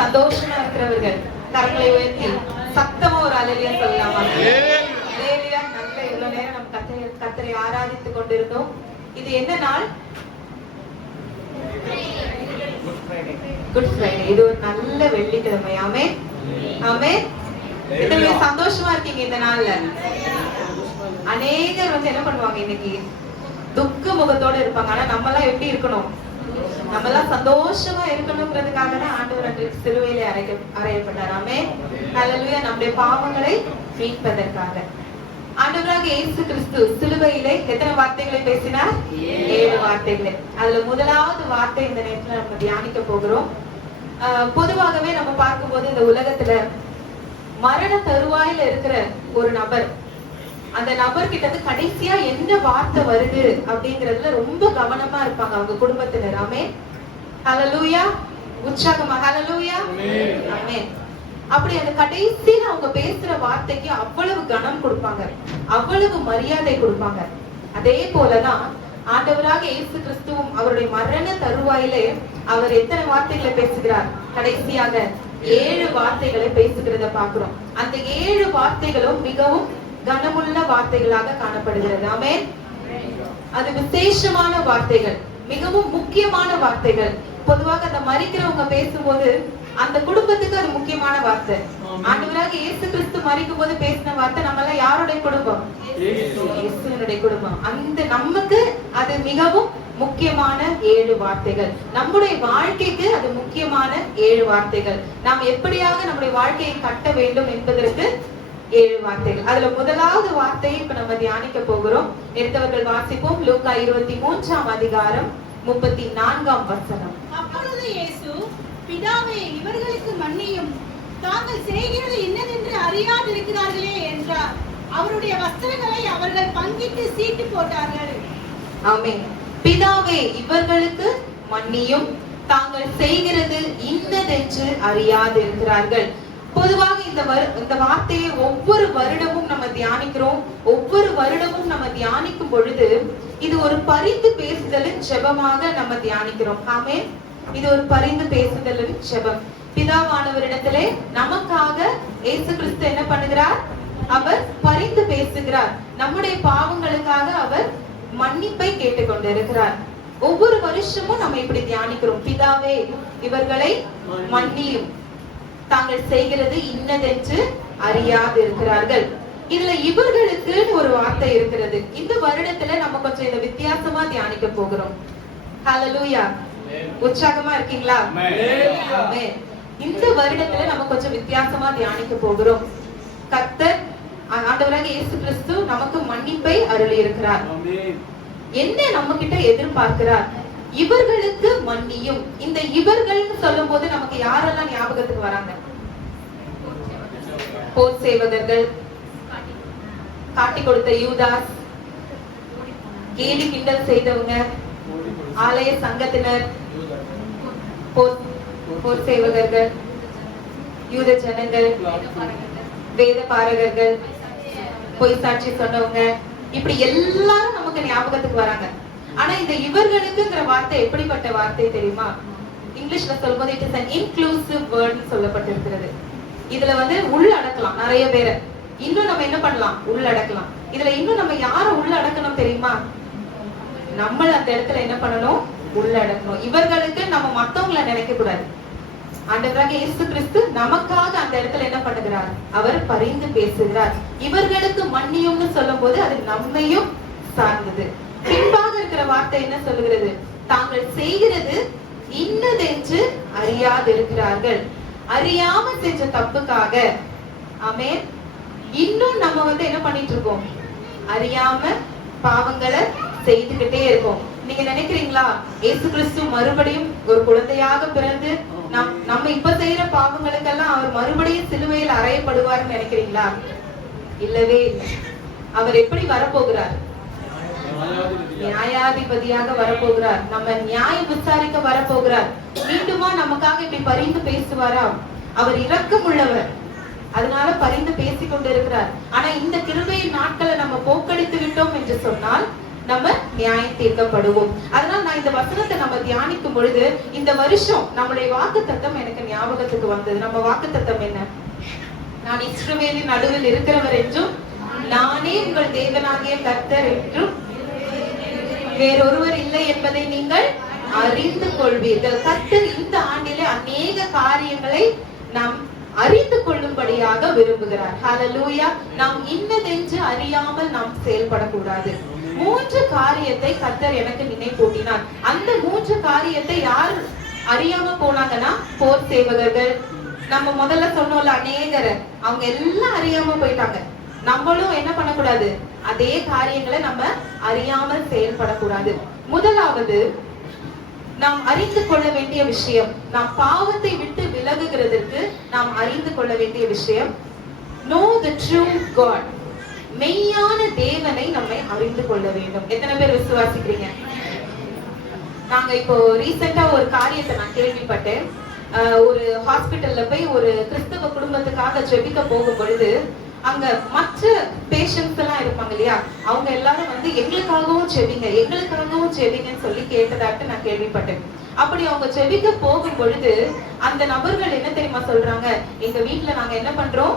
சந்தோஷமா இருக்கிறவர்கள் கரங்களை உயர்த்தி சத்தமா ஒரு அல்லேலூயா சொல்லலாமா? அல்லேலூயா. நல்ல இவ்வளவு நேரம் நம்ம கர்த்தரை ஆராதித்துக் கொண்டிருந்தோம். இது என்ன நாள்? Good Friday. இது ஒரு நல்ல வெள்ளிக்கிழமை. ஆமென் ஆமென். எத்தனை சந்தோஷமா இருக்கீங்க இந்த நாள்ல? அநேகர் என்ன பண்ணுவாங்க, இன்னைக்கு துக்க முகத்தோட இருப்பாங்க. ஆனா நம்ம எல்லாம் எப்படி இருக்கணும்? நம்ம எல்லாம் சந்தோஷமா இருக்கணும்ன்றதுக்காக தான் ஆண்டவர் அன்றைக்கு சிலுவையிலே அறையப்பட்டார். ஆமென் ஹல்லேலூயா. நம்முடைய பாவங்களை மீட்பதற்காக ஆண்டவராக இயேசு கிறிஸ்து சிலுவையிலே எத்தனை வார்த்தைகளை பேசினார்? 7 வார்த்தைகளை. அதுல முதலாவது வார்த்தை இந்த நேரத்துல நம்ம தியானிக்க போகிறோம். பொதுவாகவே நம்ம பார்க்கும்போது இந்த உலகத்துல மரண தருவாயில இருக்கிற ஒரு நபர், அந்த நபர் கிட்ட இருந்து கடைசியா என்ன வார்த்தை வருது அப்படிங்கறதுல ரொம்ப கவனமா இருப்பாங்க அவங்க குடும்பத்தினர். ஆமென் ஹல்லேலூயா. உற்சாகமா ஹல்லேலூயா ஆமென். அப்படி அந்த கடைசியில அவங்க பேசுற வார்த்தைக்கு அவ்வளவு கனம் கொடுப்பாங்க, அவ்வளவு மரியாதை கொடுப்பாங்க. அதே போலதான் ஆண்டவராக இயேசு கிறிஸ்துவும் அவருடைய மரண தருவாயிலே அவர் எத்தனை வார்த்தைகளை பேசுகிறார்? கடைசியாக 7 வார்த்தைகளை பேசுகிறத பாக்குறோம். அந்த 7 வார்த்தைகளும் மிகவும் கனமுள்ள வார்த்தைகளாக காணப்படுகிறது. ஆமென். அது விசேஷமான வார்த்தைகள், மிகவும் முக்கியமான வார்த்தைகள். பொதுவாக அந்த மரிக்கிறவங்க பேசும்போது அந்த குடும்பத்துக்கு அது முக்கியமான வார்த்தை. ஆண்டவராக இயேசு கிறிஸ்து மரிக்கும் போது பேசின வார்த்தை நம்ம எல்லாம் யாருடைய குடும்பம்? இயேசுவினுடைய குடும்பம். அந்த நமக்கு அது மிகவும் முக்கியமான 7 வார்த்தைகள். நம்முடைய வாழ்க்கைக்கு அது முக்கியமான 7 வார்த்தைகள். நாம் எப்படியாக நம்முடைய வாழ்க்கையை கட்ட வேண்டும் என்பதற்கு 7 வார்த்தைகள். அதுல முதலாவது வார்த்தையை இப்ப நம்ம தியானிக்க போகிறோம். எடுத்தவர்கள் வாசிப்போம். லூக்கா 23ஆம் அதிகாரம் 34ஆம் வசனம். அப்பொழுது இயேசு, பிதாவே, இவர்களுக்கு மன்னியும், தாங்கள் செய்கிறது என்னதென்று அறியாதிருக்கிறார்களே என்றார். அவருடைய வஸ்திரங்களை அவர்கள் பங்கிட்டு சீட்டு போட்டார்கள். ஆமென். பிதாவே, இவர்களுக்கு மன்னியும், தாங்கள் செய்கிறது இன்னதென்று அறியாதிருக்கிறார்கள். பொதுவாக இந்த வார்த்தையை ஒவ்வொரு வருடமும் நம்ம தியானிக்கிறோம். ஒவ்வொரு வருடமும் நம்ம தியானிக்கும் பொழுது இது ஒரு பரிந்து பேசுதலின் ஜெபமாக நம்ம தியானிக்கிறோம். ஆமென். இது ஒரு பரிந்து பேசுதலின் ஜெபம். பிதாவானவரிடத்திலே நமக்காக இயேசு கிறிஸ்து என்ன பண்ணுகிறார்? அவர் பரிந்து பேசுகிறார். நம்முடைய பாவங்களுக்காக அவர் மன்னிப்பை கேட்டுக்கொண்டிருக்கிறார். ஒவ்வொரு வருஷமும் நம்ம இப்படி தியானிக்கிறோம். பிதாவே, இவர்களை மன்னியும், தாங்கள் செய்கிறது இன்னதென்று அறியாதிருக்கிறார்கள். இதுல இவர்களுக்கு ஒரு வார்த்தை இருக்கிறது. இந்த வருடத்துல நம்ம கொஞ்சம் இத வித்தியாசமா தியானிக்க போகிறோம். ஹல்லேலூயா. உற்சாகமா இருக்கீங்களா? ஆமென். இந்த வருடத்துல நம்ம கொஞ்சம் வித்தியாசமா தியானிக்க போகிறோம். கர்த்தர் ஆண்டவராக இயேசு கிறிஸ்து நமக்கு மன்னிப்பை அருளி இருக்கிறார். என்ன நம்ம கிட்ட எதிர்பார்க்கிறார்? இவர்களுக்கு மன்னியும். இந்த இவர்கள்னு சொல்லும் போது நமக்கு யாரெல்லாம் ஞாபகத்துக்கு வராங்க? போர் சேவகர்கள், காட்டி கொடுத்த யூதாஸ், கேலி கிண்டல் செய்தவங்க, ஆலய சங்கத்தினர், போர் சேவகர்கள், யூத ஜனங்கள், வேத பாரகர்கள், பொய் சாட்சி சொன்னவங்க, இப்படி எல்லாரும் நமக்கு ஞாபகத்துக்கு வராங்க. ஆனா இந்த இவர்களுக்குங்கிற வார்த்தை எப்படிப்பட்ட வார்த்தை தெரியுமா? இங்கிலீஷ்ல சொல்லும்போது it is an inclusive word சொல்லப்பட்டிருக்கிறது. இதுல உள்ளடக்கலாம் நிறைய பேரை. இன்னும் நம்ம என்ன பண்ணலாம்? உள்ளடக்கலாம். இதுல இன்னும் நம்ம யாரை உள்ளடக்கணும் தெரியுமா? நம்மள அந்த இடத்துல என்ன பண்ணணும்? உள்ளடக்கணும். இவர்களுக்கு நம்ம மத்தவங்களை நினைக்க கூடாது. ஆண்டவராக இயேசு கிறிஸ்து நமக்காக அந்த இடத்துல என்ன பண்ணுகிறார்? அவர் பரிந்து பேசுகிறார். இவர்களுக்கு மன்னியும்னு சொல்லும் போது அது நம்மையும் சார்ந்தது. பின்பாக இருக்கிற வார்த்தை என்ன சொல்லுகிறது? தாங்கள் செய்கிறது இன்னதென்று அறியாதிருக்கிறார்கள். அறியாம செஞ்ச தப்புக்காக. ஆமென். இன்னும் நம்ம என்ன பண்ணிட்டு இருக்கோம்? அறியாம பாவங்களை செய்துகிட்டே இருக்கோம். நீங்க நினைக்கிறீங்களா இயேசு கிறிஸ்து மறுபடியும் ஒரு குழந்தையாக பிறந்து நம்ம இப்ப செய்யற பாவங்களுக்கெல்லாம் அவர் மறுபடியும் சிலுவையில் அறையப்படுவார்னு நினைக்கிறீங்களா? இல்லவே இல்லை. அவர் எப்படி வரப்போகிறார்? நியாயாதிபதியாக வரப்போகிறார். நம்ம நியாயம் விசாரிக்க வரப்போகிறார். மீண்டுமா நமக்காக இப்படி பரிந்து பேசுவாரா? அவர் இரக்கம் உள்ளவர், அதனால பரிந்து பேசிக் கொண்டிருக்கிறார். ஆனா இந்த கிருபையின் நாட்களை நம்ம போக்கடித்து விட்டோம் என்று சொன்னால் நம்ம நியாயம் தீர்க்கப்படுவோம். அதனால நான் இந்த வசனத்தை நம்ம தியானிக்கும் பொழுது இந்த வருஷம் நம்முடைய வாக்குத்தத்தம் எனக்கு ஞாபகத்துக்கு வந்தது. நம்ம வாக்குத்தத்தம் என்ன? நான் இஸ்ரவேலின் நடுவில் இருக்கிறவர் என்றும் நானே உங்கள் தேவனாகிய கர்த்தர் என்றும் வேறொருவர் இல்லை என்பதை நீங்கள் அறிந்து கொள்வீர்கள். கர்த்தர் இந்த ஆண்டிலே அநேக காரியங்களை நாம் அறிந்து கொள்ளும்படியாக விரும்புகிறார். ஹல்லேலூயா. நாம் இன்னதென்று அறியாமல் நாம் செயல்படக்கூடாது. 3 காரியத்தை கர்த்தர் எனக்கு நினைப்பூட்டினார். அந்த 3 காரியத்தை யார் அறியாம போனாங்கன்னா போர் சேவகர்கள். நம்ம முதல்ல சொன்னோம்ல அநேகர், அவங்க எல்லாம் அறியாம போயிட்டாங்க. நம்மளும் என்ன பண்ணக்கூடாது? அதே காரியங்களை நம்ம அறியாமல் செயல்படக்கூடாது. முதலாவது நாம் அறிந்து கொள்ள வேண்டிய விஷயம், நாம் பாவத்தை விட்டு விலகுகிறதற்கு நாம் அறிந்து கொள்ள வேண்டிய விஷயம், know the true God. மெய்யான தேவனை நம்மை அறிந்து கொள்ள வேண்டும். எத்தனை பேர் விசுவாசிக்கிறீங்க? நாங்க இப்போ ரீசெண்டா ஒரு காரியத்தை நான் கேள்விப்பட்டேன். ஒரு ஹாஸ்பிட்டல்ல போய் ஒரு கிறிஸ்தவ குடும்பத்துக்காக ஜெபிக்க போகும் பொழுது அங்க மற்ற பேஷண்ட்ஸ் எல்லாம் இருப்பாங்க இல்லையா, அவங்க எல்லாரும் வந்து எங்களுக்காகவும் ஜெபிங்க எங்களுக்காகவும் ஜெபிங்கன்னு சொல்லி கேட்டதாட்டு நான் கேள்விப்பட்டேன். அப்படி அவங்க ஜெபிக்க போகும் பொழுது அந்த நபர்கள் என்ன தெரியுமா சொல்றாங்க? எங்க வீட்டுல நாங்க என்ன பண்றோம்,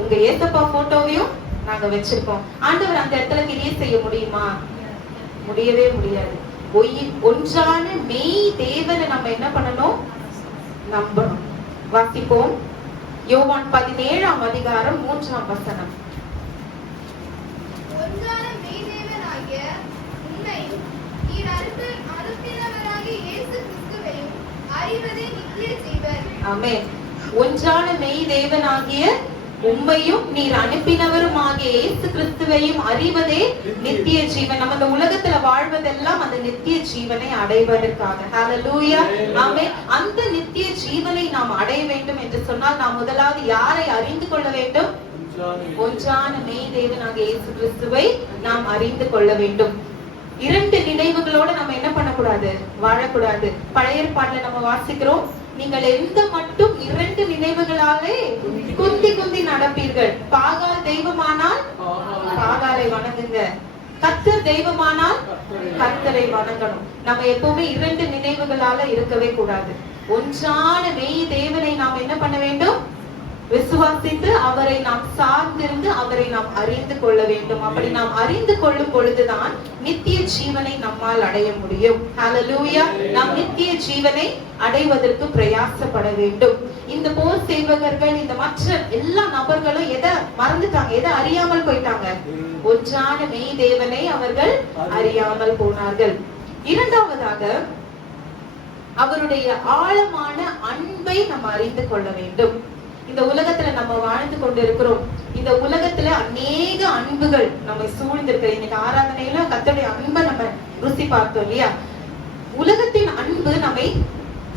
உங்க ஏசப்பா போட்டோவையும் நாங்க வச்சிருக்கோம். ஆண்டவர் அந்த இடத்துல கிரியை செய்ய முடியுமா? முடியவே முடியாது. ஒன்றான மெய் தேவனை நம்ம என்ன பண்ணணும்? நம்பணும். வாசிப்போம். யோவான் 17ஆம் அதிகாரம் 3ஆம் வசனம். ஒன்றான மெய் தேவனாகிய உம்மையும் நீர் அனுப்பினவராகிய இயேசு கிறிஸ்துவையும் அறிவதே நித்திய ஜீவன். ஆமென். ஒன்றான மெய் தேவனாகிய உம்மையும் நீர் அனுப்பினவருமாகிய இயேசு கிறிஸ்துவையும் அறிவதே நித்திய ஜீவன். நம்ம இந்த உலகத்துல வாழ்வதெல்லாம் அந்த நித்திய ஜீவனை அடைவதற்காக. ஹல்லேலூயா. ஆமென். அந்த நித்திய ஜீவனை நாம் அடைய வேண்டும் என்று சொன்னால் நாம் முதலாவது யாரை அறிந்து கொள்ள வேண்டும்? ஒன்றான மெய் தேவனாகிய இயேசு கிறிஸ்துவை நாம் அறிந்து கொள்ள வேண்டும். 2 நினைவுகளோட நம்ம என்ன பண்ணக்கூடாது? வாழக்கூடாது. பழைய ஏற்பாட்டுல நம்ம வாசிக்கிறோம், நீங்கள் எந்த மட்டும் 2 நினைவுகளாலே குந்தி குந்தி நடப்பீர்கள். பாகால் தெய்வமானால் பாகாலை வணங்குங்க, கர்த்தர் தெய்வமானால் கர்த்தரை வணங்கணும். நம்ம எப்பவுமே 2 நினைவுகளால இருக்கவே கூடாது. ஒன்றான மெய் தேவனை நாம் என்ன பண்ண வேண்டும்? விசுவாசித்து அவரை நாம் சார்ந்திருந்து அவரை நாம் அறிந்து கொள்ள வேண்டும். அப்படி நாம் அறிந்து கொள்ளும் பொழுதுதான் நித்திய ஜீவனை நம்மால் அடைய முடியும். ஹல்லேலூயா. நாம் நித்திய ஜீவனை அடைவதற்கு பிரயாசப்பட வேண்டும். இந்த போர் சேவகர்கள், இந்த மற்ற எல்லா நபர்களும் எதை மறந்துட்டாங்க? எதை அறியாமல் போயிட்டாங்க? ஒன்றான மெய் தேவனை அவர்கள் அறியாமல் போனார்கள். இரண்டாவதாக அவருடைய ஆழமான அன்பை நம்ம அறிந்து கொள்ள வேண்டும். இந்த உலகத்துல நம்ம வாழ்ந்து கொண்டு இருக்கிறோம். இந்த உலகத்துல அநேக அன்புகள் நம்மை சூழ்ந்திருக்கிற. இன்னைக்கு ஆராதனையில கர்த்தருடைய அன்பை நம்ம ருசி பார்த்தோம் இல்லையா? உலகத்தின் அன்பு நம்மை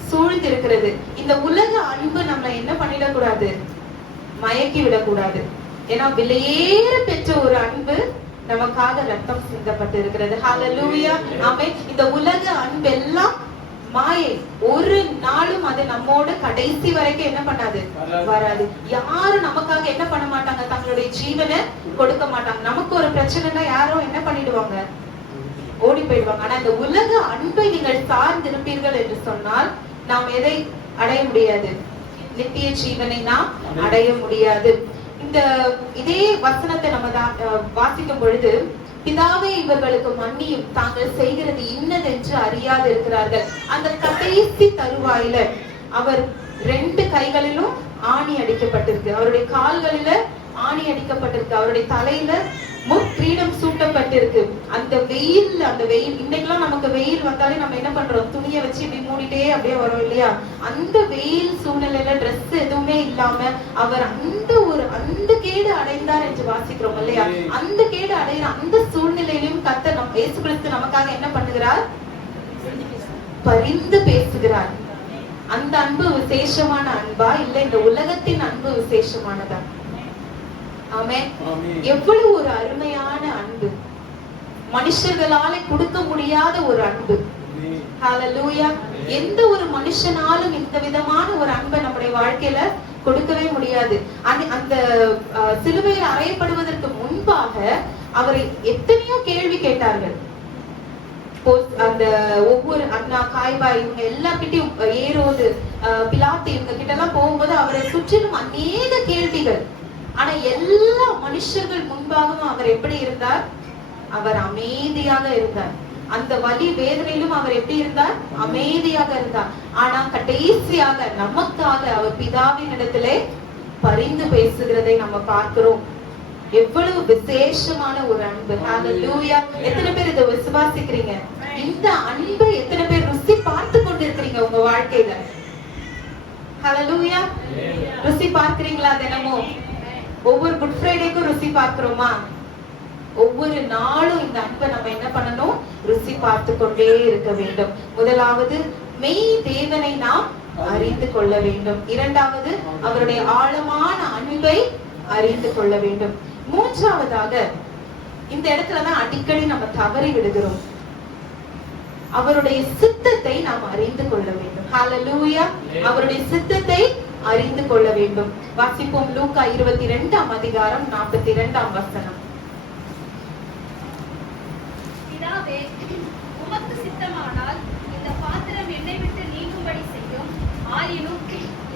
சூழ்ந்திருக்கிறது. இந்த உலக அன்பு நம்ம என்ன பண்ணிடக்கூடாது? மயக்கி விடக்கூடாது. ஏன்னா விலையேற பெற்ற ஒரு அன்பு நமக்காக ரத்தம் சிந்தப்பட்டு இருக்கிறது. ஹல்லேலூயா. ஆமென். இந்த உலக அன்பு எல்லாம் மாயை. ஒரு நாளும் அது நம்மோட கடைசி வரைக்கும் என்ன பண்ணாது? வராது. யாரும் நமக்காக என்ன பண்ண மாட்டாங்க? தங்களுடைய ஜீவனை கொடுக்க மாட்டாங்க. நமக்கு ஒரு பிரச்சனைனா யாரும் என்ன பண்ணிடுவாங்க? ஓடி போயிடுவாங்க. ஆனா இந்த உலக அன்பை நீங்கள் சார்ந்திருப்பீர்கள் என்று சொன்னால் நாம் எதை அடைய முடியாது? நித்திய ஜீவனை நாம் அடைய முடியாது. இதே வசனத்தை நம்ம வாசிக்கும் பொழுது, பிதாவே இவர்களுக்கு மன்னியும், தாங்கள் செய்கிறது இன்னதென்று அறியாது இருக்கிறார்கள். அந்த கடைசி தருவாயில அவர் 2 கைகளிலும் ஆணி அடிக்கப்பட்டிருக்கு, அவருடைய கால்களில ஆணி அடிக்கப்பட்டிருக்கு, அவருடைய தலையில முக்கிரீடம் சூட்டப்பட்டிருக்கு. அந்த வெயில் இன்னைக்கெல்லாம் நமக்கு வெயில் வந்தாலே நம்ம என்ன பண்றோம்? துணியை வச்சு இப்படி மூடிட்டே அப்படியே வரோம் இல்லையா? அந்த வெயில் சூழ்நிலையில ட்ரெஸ் எதுவுமே இல்லாம அவர் அந்த கேடு அடைந்தார் என்று வாசிக்கிறோம் இல்லையா? அந்த கேடு அடைகிற அந்த சூழ்நிலையிலும் கர்த்தர் இயேசு கிறிஸ்து நமக்காக என்ன பண்ணுகிறார்? பரிந்து பேசுகிறார். அந்த அன்பு விசேஷமான அன்பா, இல்ல இந்த உலகத்தின் அன்பு விசேஷமானதா? ஆமென். எவ்வளவு ஒரு அருமையான அன்பு! மனுஷர்களால கொடுக்க முடியாத ஒரு அன்பு. ஹல்லேலூயா. எந்த ஒரு மனுஷனாலும் இந்த விதமான ஒரு அன்பை நம்முடைய வாழ்க்கையில கொடுக்கவே முடியாது. அந்த சிலுவையில் அறையப்படுவதற்கு முன்பாக அவரை எத்தனையோ கேள்வி கேட்டார்கள். அந்த ஒவ்வொரு அண்ணா காய்பா இவங்க எல்லார்கிட்டயும் ஏரோது பிலாத்து இவங்க கிட்ட எல்லாம் போகும்போது அவரை சுற்றிலும் அநேக கேள்விகள். ஆனா எல்லா மனுஷர்கள் முன்பாகவும் அவர் எப்படி இருந்தார்? அவர் அமைதியாக இருந்தார். அந்த வலி வேதனையிலும் அவர் எப்படி இருந்தார்? அமைதியாக இருந்தார். ஆனா கடைசியாக நமக்காக அவர் பிதாவின் இடத்திலே பரிந்து பேசுகிறதை நம்ம பார்க்கிறோம். எவ்வளவு விசேஷமான ஒரு அன்பு. ஹalleluya. எத்தனை பேர் இதை விசுவாசிக்கிறீங்க? இந்த அன்பை எத்தனை பேர் ருசி பார்த்து கொண்டிருக்கிறீங்க உங்க வாழ்க்கையில? ஹalleluya. ருசி பார்க்கிறீங்களா? தினமும் ஒவ்வொரு குட் ஃப்ரைடேக்கும் ருசி பார்க்கிறோமா? ஒவ்வொரு நாளும் இந்த அன்பை நம்ம என்ன பண்ணணும்? ருசி பார்த்து கொண்டே இருக்க வேண்டும். முதலாவது மெய் தேவனை நாம் அறிந்து கொள்ள வேண்டும். இரண்டாவது அவருடைய ஆழமான அன்பை அறிந்து கொள்ள வேண்டும். மூன்றாவதாக இந்த இடத்துலதான் அடிக்கடி நம்ம தவறி விடுகிறோம். அவருடைய சித்தத்தை நாம் அறிந்து கொள்ள வேண்டும். ஹalleluya. அவருடைய சித்தத்தை அறிந்து கொள்ள வேண்டும். வாசிப்போம் லூக்கா 22ஆம் அதிகாரம் 42ஆம் வசனம். பிதாவே, உமக்கு சித்தமானால் இந்த பாத்திரம் என்னை விட்டு நீங்கும்படி செய்யும். ஆயினும்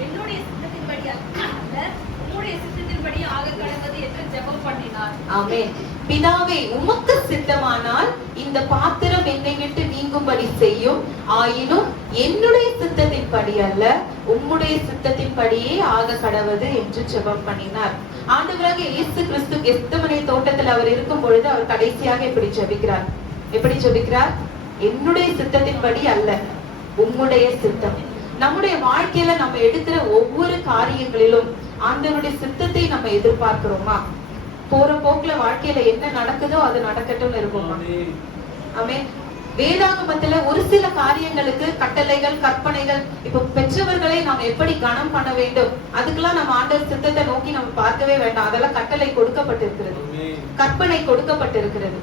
என்னுடைய சித்தத்தின்படி அல்ல, உம்முடைய சித்தத்தின்படி ஆக கடவது என்று ஜெபம் பண்ணினார். ஆமென். பிதாவே, உமக்கு சித்தமானால் இந்த பாத்திரம் என்னை விட்டு நீங்கும்படி செய்யும். ஆயினும் என்னுடைய சித்தத்தின்படி அல்ல, உம்முடைய சித்தத்தின்படியே ஆக கடவது என்று ஜெபம் பண்ணினார். ஆண்டவராக இயேசு கிறிஸ்து கெத்செமனே தோட்டத்தில் அவர் இருக்கும் பொழுது அவர் கடைசியாக எப்படி ஜெபிக்கிறார்? எப்படி ஜெபிக்கிறார்? என்னுடைய சித்தத்தின்படி அல்ல, உம்முடைய சித்தம். நம்முடைய வாழ்க்கையில நம்ம எடுக்கிற ஒவ்வொரு காரியங்களிலும் ஆண்டவருடைய சித்தத்தை நம்ம எதிர்பார்க்கிறோமா? போற போக்குல வாழ்க்கையில என்ன நடக்குதோ அது நடக்கட்டும் இருக்குமா? ஆமென். வேதாகமத்துல ஒரு சில காரியங்களுக்கு கட்டளைகள், கற்பனைகள், இப்ப பெற்றவர்களை நாம் எப்படி கனம் பண்ண வேண்டும், அதுக்கெல்லாம் நம்ம ஆண்டவர் சித்தத்தை நோக்கி நம்ம பார்க்கவே வேண்டாம். அதெல்லாம் கட்டளை கொடுக்கப்பட்டிருக்கிறது, கற்பனை கொடுக்கப்பட்டிருக்கிறது.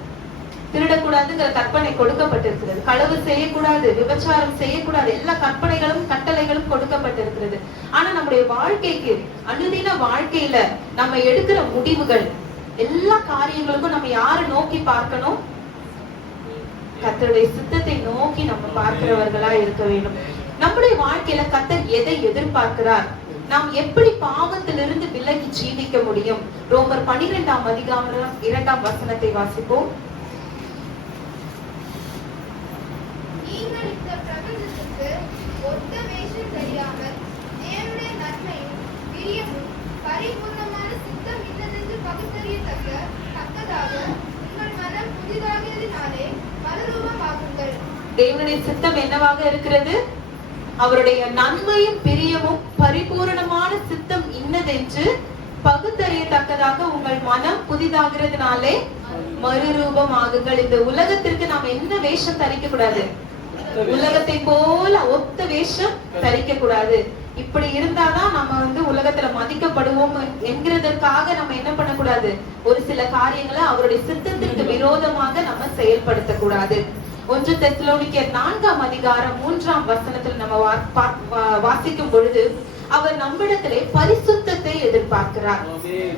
திருடக்கூடாதுங்கிற கற்பனை கொடுக்கப்பட்டிருக்கிறது. களவு செய்யக்கூடாது, விபச்சாரம் செய்யக்கூடாது, எல்லா கற்பனைகளும் கட்டளைகளும் கொடுக்கப்பட்டிருக்கிறது. ஆனா நம்முடைய வாழ்க்கைக்கு, அனுதின வாழ்க்கையில நம்ம எடுக்கிற முடிவுகள், எல்லா காரியங்களுக்கும் நம்ம யாரை நோக்கி பார்க்கணும்? கர்த்தருடைய சித்தத்தை நோக்கி நம்ம பார்க்கிறவர்களா இருக்க வேண்டும். நம்முடைய வாழ்க்கையில கர்த்தர் எதை எதிர்பார்க்கிறார்? நாம் எப்படி பாவத்திலிருந்து விலகி ஜீவிக்க முடியும்? ரோமர் 12ஆம் அதிகாரம் 2ஆம் வசனத்தை வாசிப்போம். நீங்கள் இந்த பிரபஞ்சத்துக்கு ஒத்த வேஷம் தெரியாமல் தேவனுடைய நன்மையும் பிரியமும் பரிபூர்ணமான சித்தம் இன்னதென்று பகுத்தறியத்தக்கதாக உங்கள் மனம் புதிதாகிறதினாலே மறுரூபமாகுங்கள். தேவனுடைய சித்தம் என்னவாக இருக்கிறது? அவருடைய நன்மையும் பிரியமும் பரிபூரணமான சித்தம் இன்னதென்று பகுத்தறியத்தக்கதாக உங்கள் மனம் புதிதாகிறதுனாலே மறுரூபமாகுங்கள். இந்த உலகத்திற்கு நாம் என்ன வேஷம் தரிக்க கூடாது? உலகத்தை போல ஒத்த வேஷம் தரிக்க கூடாது. இப்படி இருந்தாதான் நம்ம உலகத்துல மதிக்கப்படுவோம் என்கிறதற்காக நம்ம என்ன பண்ணக்கூடாது? ஒரு சில காரியங்களை அவருடைய சித்தத்திற்கு விரோதமாக நம்ம செயல்படுத்த கூடாது. 1 தெசலோனிக்கேயர் 4ஆம் அதிகாரம் 3ஆம் வசனத்தில் நம்ம வாசிக்கும் பொழுது அவர் நம்மிடத்திலே பரிசுத்தத்தை எதிர்பார்க்கிறார்.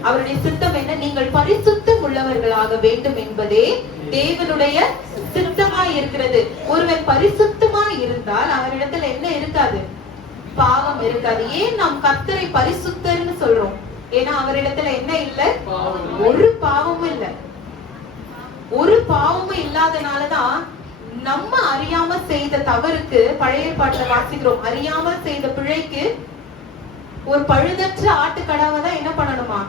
அவருடைய சித்தம் என்ன? நீங்கள் பரிசுத்தம் உள்ளவர்களாக வேண்டும் என்பதே தேவனுடைய சித்தமாய் இருக்கிறது. ஒருவன் பரிசுத்தமாய் இருந்தால் அவரிடத்துல என்ன இருக்காது? பாவம் இருக்காது. ஏன் நாம் கர்த்தரை பரிசுத்தர்னு சொல்றோம்? ஏன்னா அவரிடத்துல என்ன இல்ல? ஒரு பாவமும் இல்ல. ஒரு பாவமும் இல்லாதனாலதான் நம்ம அறியாம செய்த தவறுக்கு, பழைய ஏற்பாட்டுல வாசிக்கிறோம், அறியாம செய்த பிழைக்கு ஒரு பழுதற்ற ஆட்டுக்கடாவை தான் என்ன பண்ணணுமா?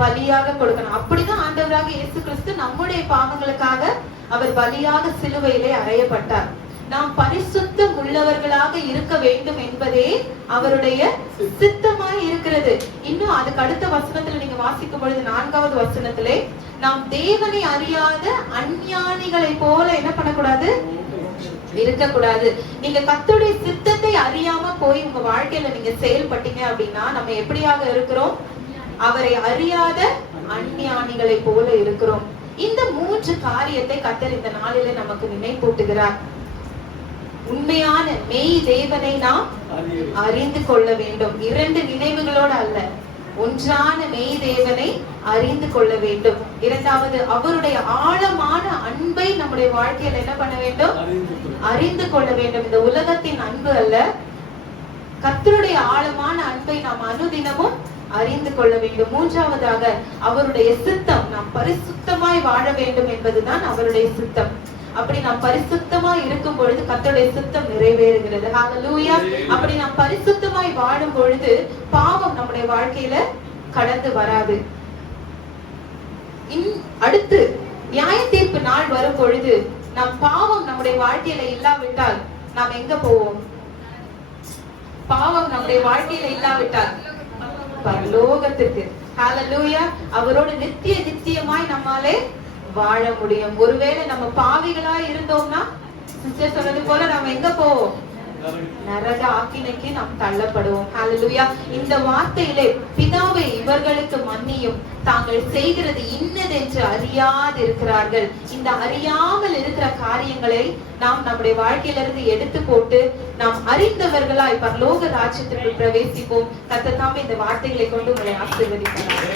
பலியாக கொடுக்கணும். அப்படிதான் ஆண்டவராக இயேசு கிறிஸ்து நம்முடைய பாவங்களுக்காக அவர் பலியாக சிலுவையிலே அறையப்பட்டார். நாம் பரிசுத்தம் உள்ளவர்களாக இருக்க வேண்டும் என்பதே அவருடைய சித்தமாய் இருக்கிறது. இன்னும் அதுக்கு அடுத்த வசனத்துல நீங்க வாசிக்கும் பொழுது 4வது வசனத்திலே நாம் தேவனை அறியாத அஞ்ஞானிகளை போல என்ன பண்ணக்கூடாது? இருக்கக்கூடாது. நீங்க கர்த்தருடைய சித்தத்தை அறியாம போய் உங்க வாழ்க்கையில நீங்க செயல்பட்டீங்க அப்படின்னா நம்ம எப்படியாக இருக்கிறோம்? அவரை அறியாத அஞ்ஞானிகளை போல இருக்கிறோம். இந்த 3 காரியத்தை கர்த்தர் இந்த நாளிலே நமக்கு நினைப்பூட்டுகிறார். உண்மையான மெய் தேவனை நாம் அறிந்து கொள்ள வேண்டும். 2 நினைவுகளோடு அல்ல, ஒன்றான மெய் தேவனை அறிந்து கொள்ள வேண்டும். இரண்டாவது, அவருடைய ஆழமான அன்பை நம்முடைய வாழ்க்கையில என்ன பண்ண வேண்டும்? அறிந்து கொள்ள வேண்டும். இந்த உலகத்தின் அன்பு அல்ல, கர்த்தருடைய ஆழமான அன்பை நாம் அனுதினமும் அறிந்து கொள்ள வேண்டும். மூன்றாவதாக, அவருடைய சித்தம், நாம் பரிசுத்தமாய் வாழ வேண்டும் என்பதுதான் அவருடைய சித்தம். அப்படி நாம் பரிசுத்தமாய் இருக்கும் பொழுது கர்த்தருடைய சித்தம் நிறைவேறுகிறது. ஹல்லேலூயா. அப்படி நாம் பரிசுத்தமாய் வாழும் பொழுது பாவம் நம்முடைய வாழ்க்கையில கடந்து வராது. அடுத்து நியாய தீர்ப்பு நாள் வரும் பொழுது நம் பாவம் நம்முடைய வாழ்க்கையில இல்லாவிட்டால் நாம் எங்க போவோம்? பாவம் நம்முடைய வாழ்க்கையில இல்லாவிட்டால் பரலோகத்திற்கு. ஹல்லேலூயா. அவரோடு நித்தியமாய் நம்மாலே வாழ முடியும். ஒருவேளை நம்ம பாவிகளா இருந்தோம்னா சிஸ்டர் சொன்னது போல நம்ம எங்க போவோம்? நரக ஆக்கினைக்கு நாம் தள்ளப்படுவோம். ஹல்லேலூயா. இந்த வார்த்தையிலே பிதாவே இவர்களுக்கு மன்னியும், தாங்கள் செய்கிறது இன்னதென்று அறியாதிருக்கிறார்கள். இந்த அறியாமல் இருக்கிற காரியங்களை நாம் நம்முடைய வாழ்க்கையிலிருந்து எடுத்து போட்டு நாம் அறிந்தவர்களாய் பரலோக ராஜ்யத்திற்கு பிரவேசிப்போம். கர்த்தர் தாமே இந்த வார்த்தைகளை கொண்டு உங்களை ஆசீர்வதிப்பார்.